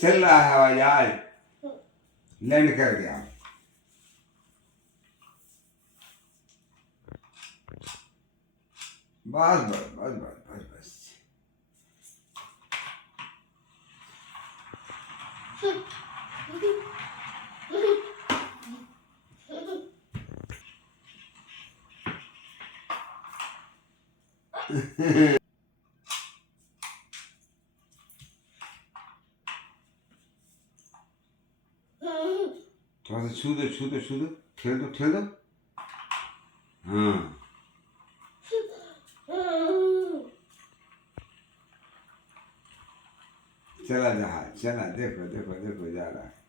चल रहा है हवाई जहाज, लैंड कर गया। बस बस बस बस बस बस। थोड़ा सा छू दो छू दो छू दो, ठेल दो ठेल दो। हाँ चला जहाज चला, देखो देखो देखो जा रहा है।